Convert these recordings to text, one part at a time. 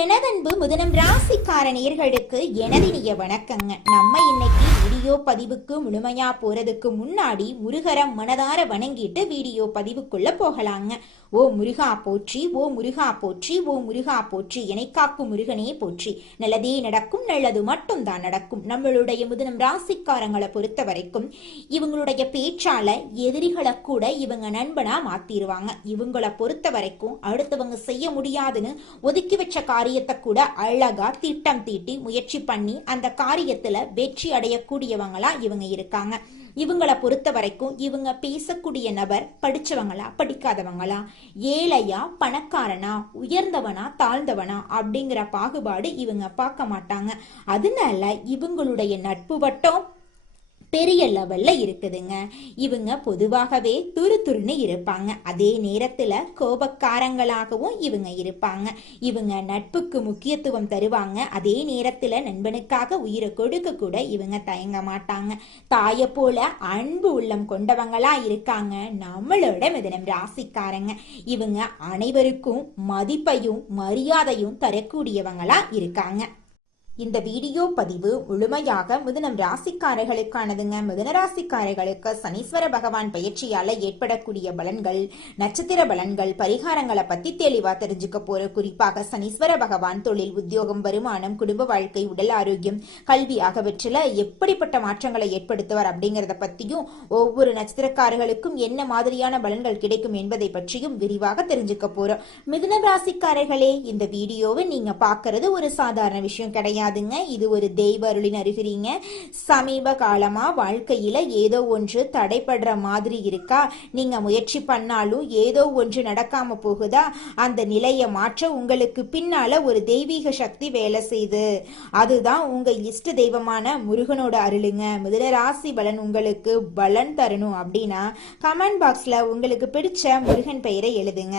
எனதன்பு முதனம் ராசிக்கார நேயர்களுக்கு எனதினிய வணக்கங்க. நம்ம இன்னைக்கு வீடியோ பதிவுக்கு முழுமையா போறதுக்கு முன்னாடி முருகரை மனதார வணங்கிட்டு வீடியோ பதிவுக்குள்ள போகலாங்க. ஓ முருகா போற்றி, ஓ முருகா போற்றி, ஓ முருகா போற்றி, எனைக்காக்கும் முருகனே போற்றி. நல்லதே நடக்கும், நல்லது மட்டும் தான் நடக்கும். நம்மளுடைய முதனம் ராசிக்காரங்களை பொறுத்த வரைக்கும் இவங்களுடைய பேச்சால எதிரிகளை கூட இவங்க நண்பனா மாத்திருவாங்க. இவங்களை பொறுத்த வரைக்கும் அடுத்தவங்க செய்ய முடியாதுன்னு ஒதுக்கி வச்ச காரியத்தை கூட அழகா திட்டம் தீட்டி முயற்சி பண்ணி அந்த காரியத்துல வெற்றி அடையக்கூடியவங்களா இவங்க இருக்காங்க. இவங்களை பொறுத்த வரைக்கும் இவங்க பேசக்கூடிய நபர் படிச்சவங்களா படிக்காதவங்களா, ஏழையா பணக்காரனா, உயர்ந்தவனா தாழ்ந்தவனா அப்படிங்கிற பாகுபாடு இவங்க பார்க்க மாட்டாங்க. அதனால இவங்களுடைய நட்பு வட்டம் பெரிய லெவல்ல இருக்குதுங்க. இவங்க பொதுவாகவே துருதுருன்னு இருப்பாங்க. அதே நேரத்துல கோபக்காரங்களாகவும் இவங்க இருப்பாங்க. இவங்க நட்புக்கு முக்கியத்துவம் தருவாங்க. அதே நேரத்துல நண்பனுக்காக உயிரை கொடுக்க கூட இவங்க தயங்க மாட்டாங்க. தாயை போல அன்பு உள்ளம் கொண்டவங்களா இருக்காங்க நம்மளோட மிதுனம் ராசிக்காரங்க. இவங்க அனைவருக்கும் மதிப்பையும் மரியாதையும் தரக்கூடியவங்களா இருக்காங்க. இந்த வீடியோ பதிவு முழுமையாக மிதுனம் ராசிக்காரர்களுக்கானதுங்க. மிதுன ராசிக்காரர்களுக்கு சனீஸ்வர பகவான் பயிற்சியால ஏற்படக்கூடிய பலன்கள், நட்சத்திர பலன்கள், பரிகாரங்களை பத்தி தெளிவா தெரிஞ்சுக்க போற. குறிப்பாக சனீஸ்வர பகவான் தொழில், உத்தியோகம், வருமானம், குடும்ப வாழ்க்கை, உடல் ஆரோக்கியம், கல்வி ஆகியவற்றில எப்படிப்பட்ட மாற்றங்களை ஏற்படுத்துவார் அப்படிங்கறத பத்தியும், ஒவ்வொரு நட்சத்திரக்காரர்களுக்கும் என்ன மாதிரியான பலன்கள் கிடைக்கும் என்பதை பற்றியும் விரிவாக தெரிஞ்சுக்க போறோம். மிதுன ராசிக்காரர்களே, இந்த வீடியோவை நீங்க பாக்குறது ஒரு சாதாரண விஷயம் கிடையாது. இது ஒரு தெய்வ அருளின் அறிகுறிங்க. சமீப காலமா வாழ்க்கையில ஏதோ ஒன்று தடைபடுற மாதிரி இருக்கா? நீங்க முயற்சி பண்ணாலும் ஏதோ ஒன்று நடக்காம போகுதா? அந்த நிலையை மாற்ற உங்களுக்கு பின்னால ஒரு தெய்வீக சக்தி வேலை செய்து, அதுதான் உங்க இஷ்ட தெய்வமான முருகனோட அருளுங்க. மிதுன ராசி பலன் உங்களுக்கு பலன் தரணும் அப்படின்னா கமெண்ட் பாக்ஸ்ல உங்களுக்கு பிடிச்ச முருகன் பெயரை எழுதுங்க.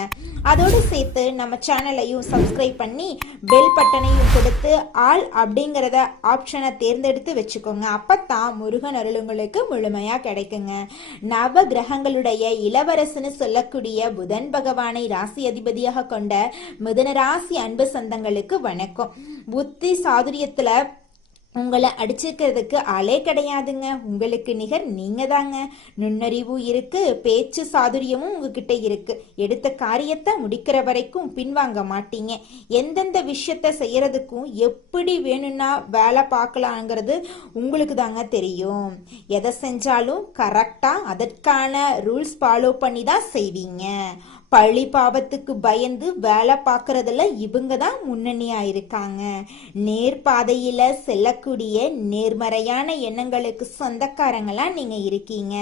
அதோடு சேர்த்து நம்ம சேனலையும் சப்ஸ்கிரைப் பண்ணி பெல் பட்டனையும் கொடுத்து ஆல் அப்படிங்கறத ஆப்ஷனை தேர்ந்தெடுத்து வச்சுக்கோங்க. அப்பத்தான் முருகன் அருளுங்களுக்கு முழுமையா கிடைக்குங்க. நவ கிரகங்களுடைய இளவரசன்னு சொல்லக்கூடிய புதன் பகவானை ராசி அதிபதியாக கொண்ட மிதுன ராசி அன்பு சொந்தங்களுக்கு வணக்கம். புத்தி சாதுரியத்துல உங்களை அடிச்சுக்கிறதுக்கு ஆளே கிடையாதுங்க. உங்களுக்கு நிகர் நீங்க தாங்க. நுண்ணறிவும் இருக்கு, பேச்சு சாதுரியமும் உங்ககிட்ட இருக்கு. எடுத்த காரியத்தை முடிக்கிற வரைக்கும் பின்வாங்க மாட்டீங்க. எந்தெந்த விஷயத்த செய்யறதுக்கும் எப்படி வேணும்னா வேலை பார்க்கலாங்கிறது உங்களுக்கு தாங்க தெரியும். எதை செஞ்சாலும் கரெக்டா அதற்கான ரூல்ஸ் ஃபாலோ பண்ணி தான் செய்வீங்க. பழி பாவத்துக்கு பயந்து வேலை பார்க்கறதுல இவங்க தான் முன்னணியா இருக்காங்க. நேர்பாதையில செல்லக்கூடிய நேர்மறையான எண்ணங்களுக்கு சொந்தக்காரங்களா நீங்க இருக்கீங்க.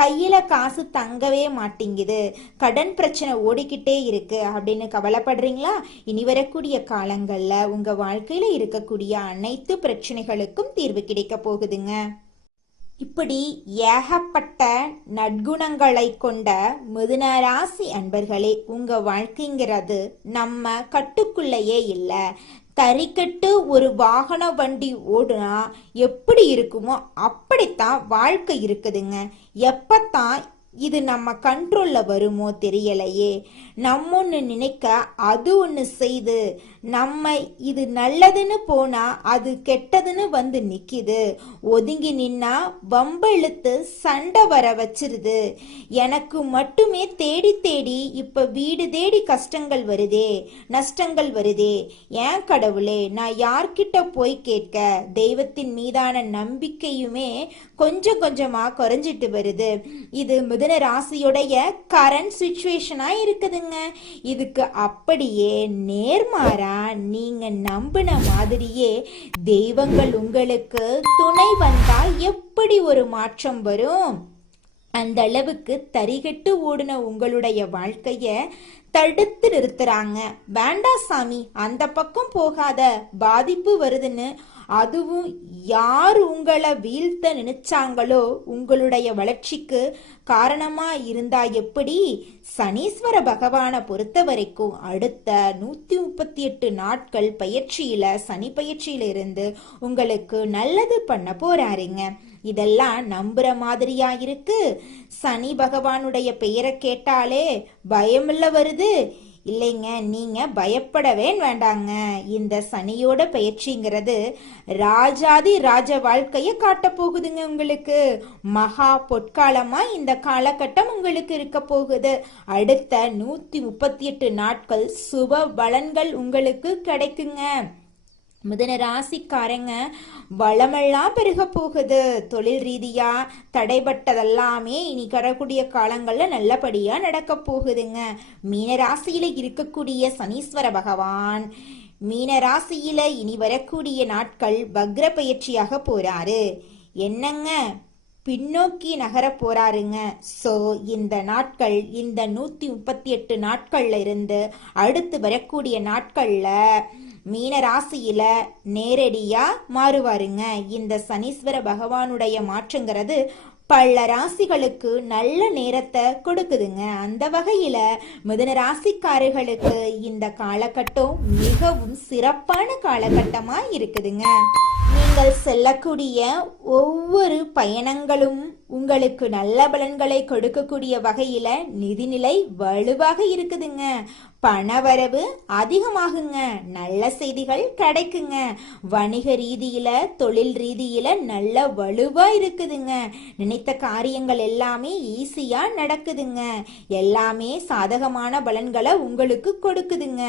கையில காசு தங்கவே மாட்டேங்குது, கடன் பிரச்சனை ஓடிக்கிட்டே இருக்கு அப்படின்னு கவலைப்படுறீங்களா? இனி வரக்கூடிய காலங்கள்ல உங்க வாழ்க்கையில இருக்கக்கூடிய அனைத்து பிரச்சனைகளுக்கும் தீர்வு கிடைக்க போகுதுங்க. இப்படி ஏகப்பட்ட நற்குணங்களை கொண்ட மிதுன ராசி அன்பர்களே, உங்க வாழ்க்கைங்கிறது நம்ம கட்டுக்குள்ளேயே இல்லை. தறிக்கட்டு ஒரு வாகன வண்டி ஓடுனா எப்படி இருக்குமோ அப்படித்தான் வாழ்க்கை இருக்குதுங்க. எப்பத்தான் இது நம்ம கண்ட்ரோல்ல வருமோ தெரியலையே. நம்ம ஒன்று நினைக்க அது ஒன்று செய்து, நம்ம இது நல்லதுன்னு போனா அது கெட்டதுன்னு வந்து நிக்குது. ஒதுங்கி நின்னா வம்ப இழுத்து சண்டை வர வச்சிருது. எனக்கு மட்டுமே தேடி தேடி இப்ப வீடு தேடி கஷ்டங்கள் வருதே, நஷ்டங்கள் வருதே. ஏன் கடவுளே, நான் யார்கிட்ட போய் கேட்க? தெய்வத்தின் மீதான நம்பிக்கையுமே கொஞ்சம் கொஞ்சமா குறைஞ்சிட்டு வருது. இது மிதுன ராசியுடைய கரண்ட் சிச்சுவேஷனா இருக்குதுங்க. இதுக்கு அப்படியே நேர்மாறா நீங்க நம்பின மாதிரியே தெய்வங்கள் உங்களுக்கு துணை வந்தா எப்படி ஒரு மாற்றம் வரும்? அந்த அளவுக்கு தரிகட்டு ஓடுன உங்களுடைய வாழ்க்கைய தடுத்து நிறுத்துறாங்க. வேண்டா சாமி, அந்த பக்கம் போகாத, பாதிப்பு வருதுன்னு. அதுவும் யார் உங்களை வீழ்த்த நினைச்சாங்களோ உங்களுடைய வளர்ச்சிக்கு காரணமா இருந்தா எப்படி? சனீஸ்வர பகவானை பொறுத்த வரைக்கும் அடுத்த 138 நாட்கள் பயிற்சியில, சனி பயிற்சியில இருந்து உங்களுக்கு நல்லது பண்ண போறாருங்க. இதெல்லாம் நம்புற மாதிரியா இருக்கு? சனி பகவானுடைய பெயரை கேட்டாலே பயமில்ல வருது. இல்லைங்க, நீங்க பயப்படவே வேண்டாங்க. இந்த சனியோட பயிற்சிங்கிறது ராஜாதி ராஜ வாழ்க்கைய காட்ட போகுதுங்க. உங்களுக்கு மகா பொற்காலமா இந்த காலகட்டம் உங்களுக்கு இருக்க போகுது. அடுத்த 138 நாட்கள் சுப பலன்கள் உங்களுக்கு கிடைக்குங்க. மிதுன ராசிக்காரங்க வளமெல்லாம் பெருக போகுது. தொழில் ரீதியா தடைபட்டதெல்லாமே இனி வரக்கூடிய காலங்கள்ல நல்லபடியா நடக்க போகுதுங்க. மீன ராசியில இருக்கக்கூடிய சனீஸ்வர பகவான் மீன ராசியில இனி வரக்கூடிய நாட்கள் வக்ர பயிற்சியாக போறாரு. என்னங்க, பின்னோக்கி நகர போறாருங்க. ஸோ இந்த நாட்கள், இந்த 138 நாட்கள்ல இருந்து அடுத்து வரக்கூடிய நாட்கள்ல மீன ராசியில நேரடியா மாறுவாருங்க. இந்த சனீஸ்வர பகவானுடைய மாற்றங்கிறது பல ராசிகளுக்கு நல்ல நேரத்தை கொடுக்குதுங்க. அந்த வகையில மிதுன ராசிக்காரர்களுக்கு இந்த காலகட்டம் மிகவும் சிறப்பான காலகட்டமா இருக்குதுங்க. நீங்கள் செல்லக்கூடிய ஒவ்வொரு பயணங்களும் உங்களுக்கு நல்ல பலன்களை கொடுக்கக்கூடிய வகையில நிதிநிலை வலுவாக இருக்குதுங்க. பணவரவு அதிகமாகுங்க. நல்ல செய்திகள் கிடைக்குங்க. வணிக ரீதியில தொழில் ரீதியில நல்ல வலுவா இருக்குதுங்க. நினைத்த காரியங்கள் எல்லாமே ஈஸியா நடக்குதுங்க. எல்லாமே சாதகமான பலன்களை உங்களுக்கு கொடுக்குதுங்க.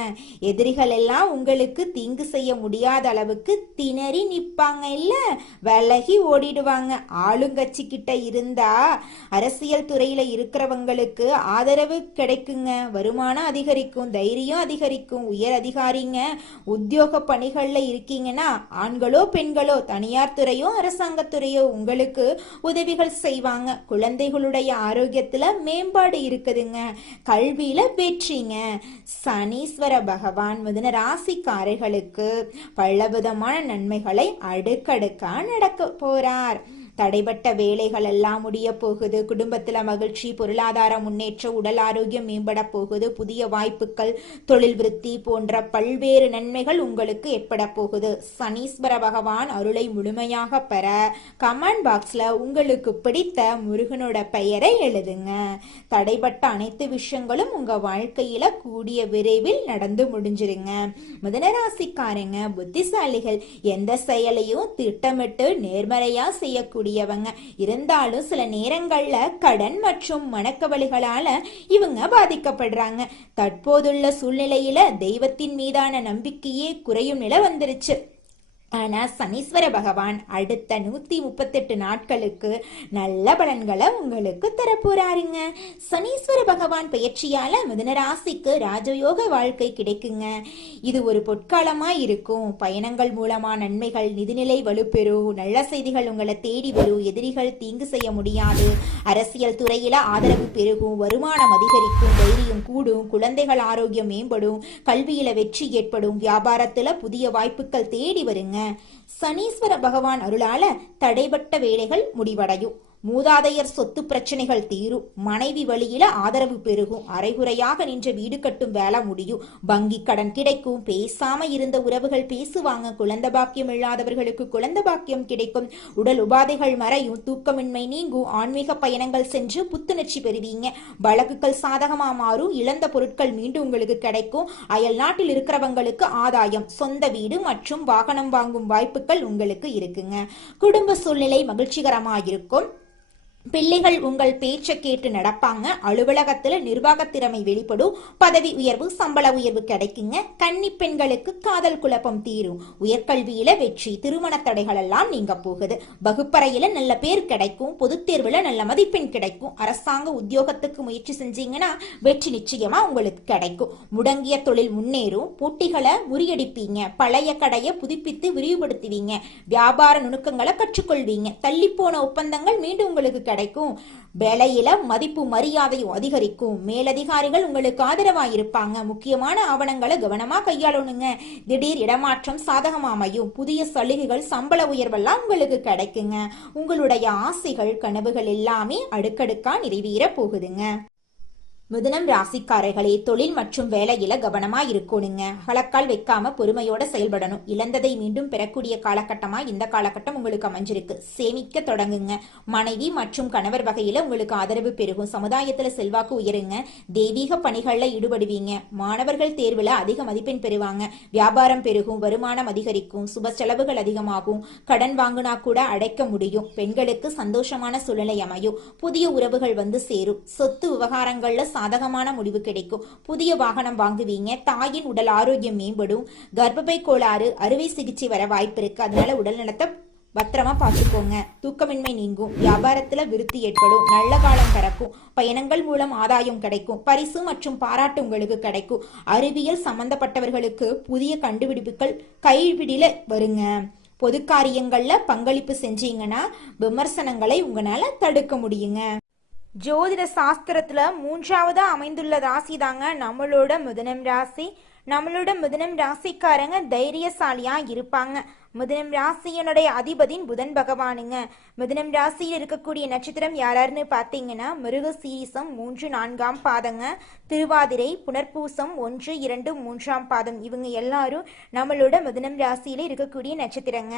எதிரிகள் எல்லாம் உங்களுக்கு தீங்கு செய்ய முடியாத அளவுக்கு திணறி நிப்பாங்க, இல்ல விலகி ஓடிடுவாங்க. ஆளுங்கட்சி கிட்ட இருந்தா அரசியல் துறையில இருக்கிறவங்களுக்கு ஆதரவு கிடைக்குங்க. வருமானம் அதிகரிக்கும், தைரியம் அதிகரிக்கும். உயர் அதிகாரிங்க உத்தியோக பணிகள்ல இருக்கீங்கன்னா ஆண்களோ பெண்களோ தனியார் துறையோ அரசாங்கத்துறையோ உங்களுக்கு உதவிகள் செய்வாங்க. குழந்தைகளுடைய ஆரோக்கியத்துல மேம்பாடு இருக்குதுங்க. கல்வியில வெற்றிங்க. சனீஸ்வர பகவான் மிதுன ராசிக்காரர்களுக்கு பலவிதமான நன்மைகளை அடுக்கடுக்கா நடக்க போறார். தடைபட்ட வேலைகள் எல்லாம் முடிய போகுது. குடும்பத்துல மகிழ்ச்சி, பொருளாதார முன்னேற்றம், உடல் ஆரோக்கியம் மேம்பட போகுது. புதிய வாய்ப்புகள், தொழில் விருத்தி போன்ற பல்வேறு நன்மைகள் உங்களுக்கு ஏற்பட போகுது. சனீஸ்வர பகவான் அருளை முழுமையாக பெற கமெண்ட் பாக்ஸ்ல உங்களுக்கு பிடித்த முருகனோட பெயரை எழுதுங்க. தடைபட்ட அனைத்து விஷயங்களும் உங்க வாழ்க்கையில கூடிய விரைவில் நடந்து முடிஞ்சிருங்க. மிதுனராசிக்காரங்க புத்திசாலிகள். எந்த செயலையும் திட்டமிட்டு நேர்மறையா செய்யக்கூடிய இருந்தாலும் சில நேரங்கள்ல கடன் மற்றும் மனக்கவலைகளால இவங்க பாதிக்கப்படுறாங்க. தற்போதுள்ள சூழ்நிலையில தெய்வத்தின் மீதான நம்பிக்கையே குறையும் நிலை வந்துருச்சு. ஆனா சனீஸ்வர பகவான் அடுத்த 138 நாட்களுக்கு நல்ல பலன்களை உங்களுக்கு தரப்போறாருங்க. சனீஸ்வர பகவான் பயிற்சியால மிதுன ராசிக்கு ராஜயோக வாழ்க்கை கிடைக்குங்க. இது ஒரு பொற்காலமா இருக்கும். பயணங்கள் மூலமா நன்மைகள், நிதிநிலை வலுப்பெறும். நல்ல செய்திகள் உங்களை தேடி வரும். எதிரிகள் தீங்கு செய்ய முடியாது. அரசியல் துறையில ஆதரவு பெருகும். வருமானம் அதிகரிக்கும். தைரியம் கூடும். குழந்தைகள் ஆரோக்கியம் மேம்படும். கல்வியில வெற்றி ஏற்படும். வியாபாரத்துல புதிய வாய்ப்புகள் தேடி வருங்க. சனீஸ்வர பகவான் அருளால தடைபட்ட வேலைகள் முடிவடையும். மூதாதையர் சொத்து பிரச்சனைகள் தீரும். மனைவி வழியில ஆதரவு பெருகும். அரைகுறையாக நின்ற வீடு கட்டும் வேலை முடியும். வங்கி கடன் கிடைக்கும். பேசாம இருந்த உறவுகள் பேசுவாங்க. குழந்தை பாக்கியம் இல்லாதவர்களுக்கு குழந்தை பாக்கியம் கிடைக்கும். உடல் உபாதைகள் மறையும். தூக்கமின்மை நீங்கும். ஆன்மீக பயணங்கள் சென்று புத்துணர்ச்சி பெறுவீங்க. வழக்குகள் சாதகமா மாறும். இழந்த பொருட்கள் மீண்டும் உங்களுக்கு கிடைக்கும். அயல் நாட்டில் இருக்கிறவங்களுக்கு ஆதாயம். சொந்த வீடு மற்றும் வாகனம் வாங்கும் வாய்ப்புகள் உங்களுக்கு இருக்குங்க. குடும்ப சூழ்நிலை மகிழ்ச்சிகரமா இருக்கும். பிள்ளைகள் உங்கள் பேச்சை கேட்டு நடப்பாங்க. அலுவலகத்துல நிர்வாக திறமை வெளிப்படும். பதவி உயர்வு, சம்பள உயர்வு கிடைக்குங்க. கன்னி பெண்களுக்கு காதல் குழப்பம் தீரும். உயர்கல்வியில வெற்றி. திருமண தடைகள் எல்லாம் நீங்க போகுது. வகுப்பறையில நல்ல பேர் கிடைக்கும். பொதுத் தேர்வுல நல்ல மதிப்பெண் கிடைக்கும். அரசாங்க உத்தியோகத்துக்கு முயற்சி செஞ்சீங்கன்னா வெற்றி நிச்சயமா உங்களுக்கு கிடைக்கும். முடங்கிய தொழில் முன்னேறும். போட்டிகளை முறியடிப்பீங்க. பழைய கடையை புதுப்பித்து விரிவுபடுத்துவீங்க. வியாபார நுணுக்கங்களை கற்றுக்கொள்வீங்க. தள்ளிப்போன ஒப்பந்தங்கள் மீண்டும் உங்களுக்கு கிடைக்கும். வேலையில மதிப்பு மரியாதையும் அதிகரிக்கும். மேலதிகாரிகள் உங்களுக்கு ஆதரவாயிருப்பாங்க. முக்கியமான ஆவணங்களை கவனமா கையாளணுங்க. திடீர் இடமாற்றம் சாதகமா அமையும். புதிய சலுகைகள், சம்பள உயர்வெல்லாம் உங்களுக்கு கிடைக்குங்க. உங்களுடைய ஆசைகள், கனவுகள் எல்லாமே அடுக்கடுக்கா நிறைவேற போகுதுங்க. மிதுனம் ராசிக்காரர்களே, தொழில் மற்றும் வேலையில கவனமா இருக்கணுங்க. அகலக்கால் வைக்காம பொறுமையோட செயல்படணும். இழந்ததை மீண்டும் பெறக்கூடிய காலகட்டமா இந்த காலகட்டம் உங்களுக்கு அமைஞ்சிருக்கு. சேமிக்க தொடங்குங்க. மனைவி மற்றும் கணவர் வகையில உங்களுக்கு ஆதரவு பெருகும். சமுதாயத்துல செல்வாக்கு உயருங்க. தெய்வீக பணிகள்ல ஈடுபடுவீங்க. மாணவர்கள் தேர்வுல அதிக மதிப்பெண் பெறுவாங்க. வியாபாரம் பெருகும். வருமானம் அதிகரிக்கும். சுப செலவுகள் அதிகமாகும். கடன் வாங்கினா கூட அடைக்க முடியும். பெண்களுக்கு சந்தோஷமான சூழ்நிலை அமையும். புதிய உறவுகள் வந்து சேரும். சொத்து விவகாரங்கள்ல சாதகமான முடிவு கிடைக்கும். புதிய வாகனம் வாங்குவீங்க. தாயின் உடல் ஆரோக்கியம் மேம்படும். கர்ப்பப்பை கோளாறு, அறுவை சிகிச்சை வர வாய்ப்பு இருக்கு. அதனால உடல் நலத்தை பத்திரமா பார்த்துக்கோங்க. தூக்கமின்மை நீங்கும். வியாபாரத்துல விருத்தி ஏற்படும். நல்ல காலம் பிறக்கும். பயணங்கள் மூலம் ஆதாயம் கிடைக்கும். பரிசு மற்றும் பாராட்டு உங்களுக்கு கிடைக்கும். அறிவியல் சம்பந்தப்பட்டவர்களுக்கு புதிய கண்டுபிடிப்புகள் கைவிடில வருங்க. பொது காரியங்கள்ல பங்களிப்பு செஞ்சீங்கன்னா விமர்சனங்களை உங்களால தடுக்க முடியுங்க. ஜோதிட சாஸ்திரத்துல 3ஆவதா அமைந்துள்ள ராசி தாங்க நம்மளோட மிதுனம் ராசி. நம்மளோட மிதுனம் ராசிக்காரங்க தைரியசாலியா இருப்பாங்க. மிதுனம் ராசியனுடைய அதிபதியின் புதன் பகவானுங்க. மிதுனம் ராசியில் இருக்கக்கூடிய நட்சத்திரம் யாராருன்னு பார்த்தீங்கன்னா மிருகசீரிசம் 3, 4ஆம் பாதங்க, திருவாதிரை, புனர்பூசம் 1, 2, 3ஆம் பாதம். இவங்க எல்லாரும் நம்மளோட மிதுனம் ராசியில இருக்கக்கூடிய நட்சத்திரங்க.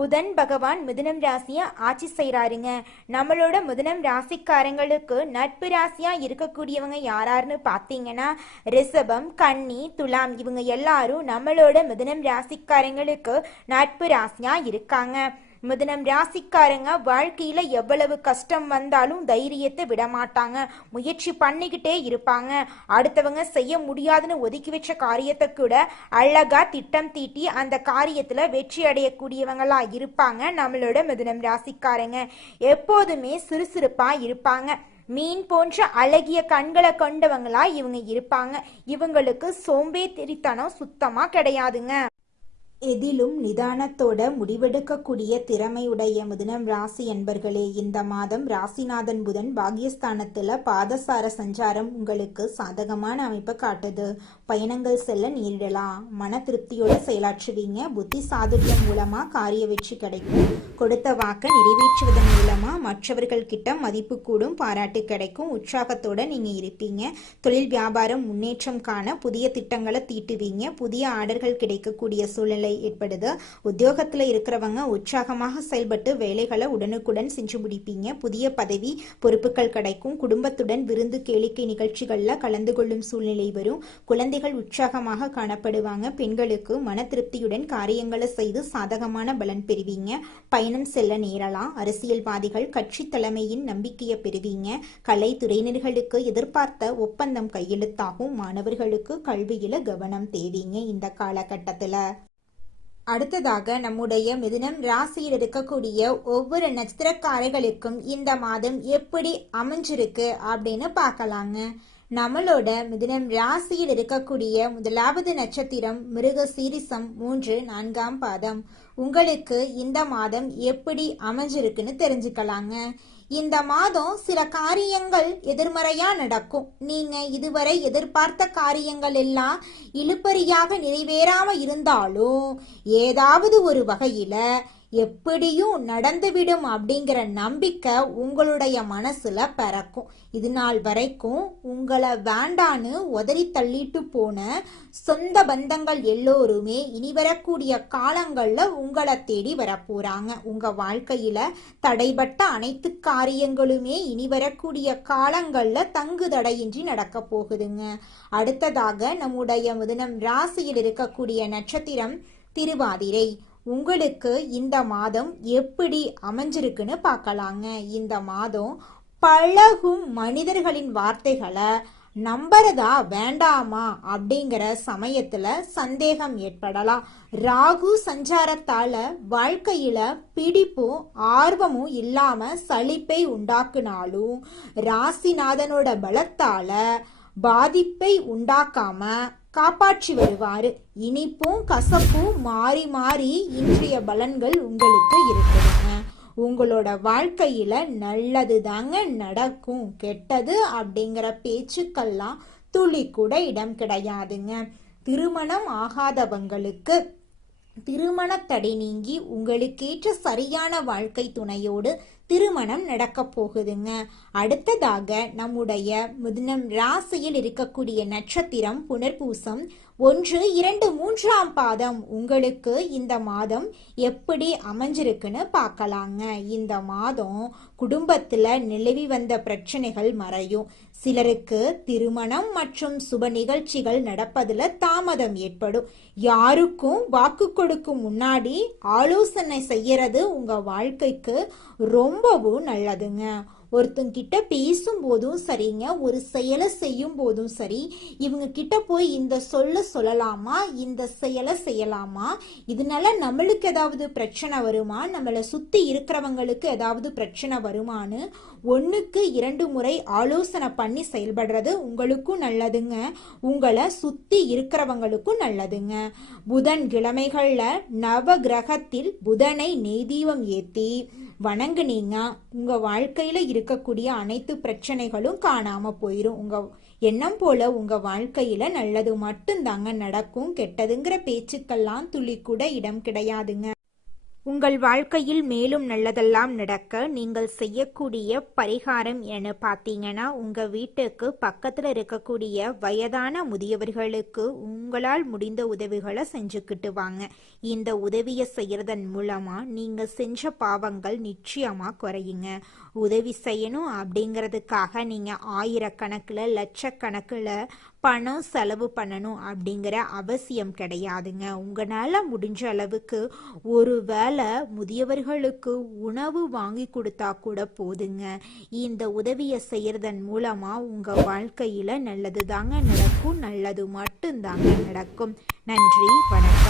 புதன் பகவான் மிதுனம் ராசிய ஆட்சி செய்யறாருங்க. நம்மளோட மிதுனம் ராசிக்காரங்களுக்கு நட்பு ராசியா இருக்கக்கூடியவங்க யாராருன்னு பார்த்தீங்கன்னா ரிஷபம், கன்னி, துலாம். இவங்க எல்லாரும் நம்மளோட மிதுனம் ராசிக்காரங்களுக்கு நட்பு ராசியா இருக்காங்க. மிதுனம் ராசிக்காரங்க வாழ்க்கையில எவ்வளவு கஷ்டம் வந்தாலும் தைரியத்தை விட மாட்டாங்க. முயற்சி பண்ணிக்கிட்டே இருப்பாங்க. அடுத்தவங்க செய்ய முடியாதுன்னு ஒதுக்கி வச்ச காரியத்தை கூட அழகா திட்டம் தீட்டி அந்த காரியத்துல வெற்றி அடையக்கூடியவங்களா இருப்பாங்க. நம்மளோட மிதுனம் ராசிக்காரங்க எப்போதுமே சுறுசுறுப்பா இருப்பாங்க. மீன் போன்ற அழகிய கண்களை கொண்டவங்களா இவங்க இருப்பாங்க. இவங்களுக்கு சோம்பேறித்தனம் சுத்தமா கிடையாதுங்க. எதிலும் நிதானத்தோட முடிவெடுக்கக்கூடிய திறமையுடைய மிதுனம் ராசி என்பர்களே, இந்த மாதம் ராசிநாதன் புதன் பாகியஸ்தானத்துல பாதசார சஞ்சாரம் உங்களுக்கு சாதகமான அமைப்பை காட்டுது. பயணங்கள் செல்ல நேரிடலாம். மன திருப்தியோட செயலாற்றுவீங்க. புத்தி சாதுரியம் மூலமா காரிய வெற்றி கிடைக்கும். கொடுத்த வாக்கை நிறைவேற்றுவதன் மூலமா மற்றவர்கள் கிட்ட மதிப்பு கூடும். பாராட்டு கிடைக்கும். உற்சாகத்தோட நீங்க இருப்பீங்க. தொழில் வியாபாரம் முன்னேற்றம் காண புதிய திட்டங்களை தீட்டுவீங்க. புதிய ஆர்டர்கள் கிடைக்கக்கூடிய சூழ்நிலை ஏற்படுது. உத்தியோகத்துல இருக்கிறவங்க உற்சாகமாக செயல்பட்டு வேலைகளை உடனுக்குடன் செஞ்சு முடிப்பீங்க. புதிய பதவி பொறுப்புகள் கிடைக்கும். குடும்பத்துடன் விருந்து கேளிக்கை நிகழ்ச்சிகள்ல கலந்து கொள்ளும் சூழ்நிலை வரும். குழந்தைகள் உற்சாகமாக காணப்படுவாங்க. பெண்களுக்கு மன திருப்தியுடன் காரியங்களை செய்து சாதகமான பலன் பெறுவீங்க. பயணம் செல்ல நேரலாம். அரசியல்வாதிகள் கட்சி தலைமையின் நம்பிக்கையை பெறுவீங்க. கலைத்துறையினர்களுக்கு எதிர்பார்த்த ஒப்பந்தம் கையெழுத்தாகும். மாணவர்களுக்கு கல்வியில கவனம் தேவைங்க இந்த காலகட்டத்துல. அடுத்ததாக நம்முடைய மிதுனம் ராசியில் இருக்கக்கூடிய ஒவ்வொரு நட்சத்திரக்காரர்களுக்கும் இந்த மாதம் எப்படி அமைஞ்சிருக்கு அப்படின்னு பார்க்கலாங்க. நம்மளோட மிதுனம் ராசியில் இருக்கக்கூடிய முதலாவது நட்சத்திரம் மிருகசீரிசம் 3, 4ஆம் பாதம். உங்களுக்கு இந்த மாதம் எப்படி அமைஞ்சிருக்குன்னு தெரிஞ்சுக்கலாங்க. இந்த மாதம் சில காரியங்கள் எதிர்மறையா நடக்கும். நீங்க இதுவரை எதிர்பார்த்த காரியங்கள் எல்லாம் இழுபறியாக நிறைவேறாம இருந்தாலும் ஏதாவது ஒரு வகையில எப்படியும் நடந்துவிடும் அப்படிங்கிற நம்பிக்கை உங்களுடைய மனசுல பிறக்கும். இது நாள் வரைக்கும் உங்களை வேண்டான்னு உதறி தள்ளிட்டு போன சொந்த பந்தங்கள் எல்லோருமே இனி வரக்கூடிய காலங்கள்ல உங்களை தேடி வரப்போறாங்க. உங்க வாழ்க்கையில தடைபட்ட அனைத்து காரியங்களுமே இனி வரக்கூடிய காலங்கள்ல தங்கு தடையின்றி நடக்க போகுதுங்க. அடுத்ததாக நம்முடைய மிதுனம் ராசியில் இருக்கக்கூடிய நட்சத்திரம் திருவாதிரை. உங்களுக்கு இந்த மாதம் எப்படி அமைஞ்சிருக்குன்னு பார்க்கலாங்க. இந்த மாதம் பழகும் மனிதர்களின் வார்த்தைகளை நம்புறதா வேண்டாமா அப்படிங்கிற சமயத்துல சந்தேகம் ஏற்படலாம். ராகு சஞ்சாரத்தால வாழ்க்கையில பிடிப்பும் ஆர்வமும் இல்லாம சலிப்பை உண்டாக்குனாலும் ராசிநாதனோட பலத்தால பாதிப்பை உண்டாக்காம காப்பாற்றி வருவாரு. இனிப்பும் கசப்பும் மாறி மாறி இன்றைய பலன்கள் உங்களுக்கு இருக்குதுங்க. உங்களோட வாழ்க்கையில நல்லது தாங்க நடக்கும். கெட்டது அப்படிங்கிற பேச்சுக்கெல்லாம் துளி கூட இடம் கிடையாதுங்க. திருமணம் ஆகாதவங்களுக்கு திருமண தடை நீங்கி உங்களுக்கேற்ற சரியான வாழ்க்கை துணையோடு திருமணம் நடக்க போகுதுங்க. அடுத்ததாக நம்முடைய மிதுனம் ராசியில் இருக்கக்கூடிய நட்சத்திரம் புனர்பூசம் 1, 2, 3ஆம் பாதம். உங்களுக்கு இந்த மாதம் எப்படி அமைஞ்சிருக்குன்னு பார்க்கலாங்க. இந்த மாதம் குடும்பத்துல நிலவி வந்த பிரச்சனைகள் மறையும். சிலருக்கு திருமணம் மற்றும் சுப நிகழ்ச்சிகள் நடப்பதுல தாமதம் ஏற்படும். யாருக்கும் வாக்கு கொடுக்கும் முன்னாடி ஆலோசனை செய்யறது உங்க வாழ்க்கைக்கு ரொம்பவும் நல்லதுங்க. ஒருத்தங்கிட்ட பேசும்போதும் சரிங்க, ஒரு செயலை செய்யும் போதும் சரி, இவங்க கிட்ட போய் இந்த சொல்லலாமா, இந்த செயலை செய்யலாமா, இதனால நம்மளுக்கு ஏதாவது பிரச்சனை வருமா, நம்மளை சுத்தி இருக்கிறவங்களுக்கு ஏதாவது பிரச்சனை வருமானு 1க்கு 2 முறை ஆலோசனை பண்ணி செயல்படுறது உங்களுக்கும் நல்லதுங்க, உங்களை சுத்தி இருக்கிறவங்களுக்கும் நல்லதுங்க. புதன் கிழமைகள்ல நவ கிரகத்தில் புதனை நெய்தீபம் ஏத்தி வணங்குனீங்க, உங்க வாழ்க்கையில இருக்கக்கூடிய அனைத்து பிரச்சனைகளும் காணாம போயிரும். உங்க எண்ணம் போல உங்க வாழ்க்கையில நல்லது மட்டும்தாங்க நடக்கும். கெட்டதுங்கிற பேச்சுக்கெல்லாம் துளி கூட இடம் கிடையாதுங்க. உங்கள் வாழ்க்கையில் மேலும் நல்லதெல்லாம் நடக்க நீங்கள் செய்யக்கூடிய பரிகாரம் என பார்த்தீங்கன்னா, உங்கள் வீட்டுக்கு பக்கத்தில் இருக்கக்கூடிய வயதான முதியவர்களுக்கு உங்களால் முடிந்த உதவிகளை செஞ்சுக்கிட்டு வாங்க. இந்த உதவியை செய்யறதன் மூலமாக நீங்கள் செஞ்ச பாவங்கள் நிச்சயமாக குறையுங்க. உதவி செய்யணும் அப்படிங்கிறதுக்காக நீங்கள் ஆயிரக்கணக்கில் லட்சக்கணக்கில் பணம் செலவு பண்ணணும் அப்படிங்கிற அவசியம் கிடையாதுங்க. உங்களால் முடிஞ்ச அளவுக்கு ஒரு வேளை முதியவர்களுக்கு உணவு வாங்கி கொடுத்தா கூட போதுங்க. இந்த உதவியை செய்யறதன் மூலமாக உங்கள் வாழ்க்கையில் நல்லது தாங்க நடக்கும், நல்லது மட்டும்தாங்க நடக்கும். நன்றி, வணக்கம்.